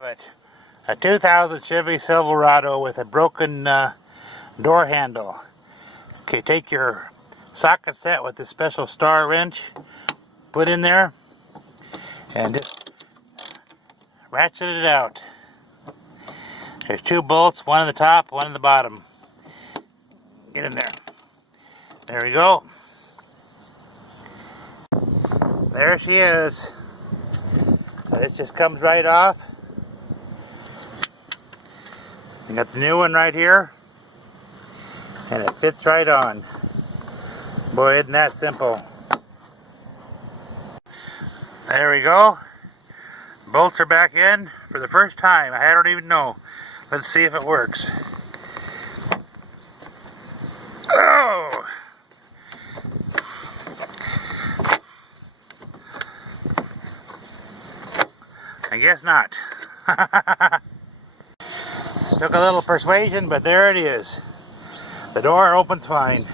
But a 2000 Chevy Silverado with a broken door handle. Okay, take your socket set with this special star wrench, put in there, and just ratchet it out. There's 2 bolts, one on the top, one on the bottom. Get in there. There we go. There she is. This just comes right off. You got the new one right here, and it fits right on. Boy, isn't that simple. There we go. Bolts are back in for the first time. I don't even know. Let's see if it works. Oh! I guess not. Took a little persuasion, but there it is. The door opens fine.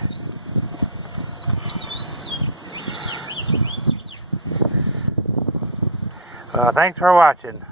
Well, thanks for watching.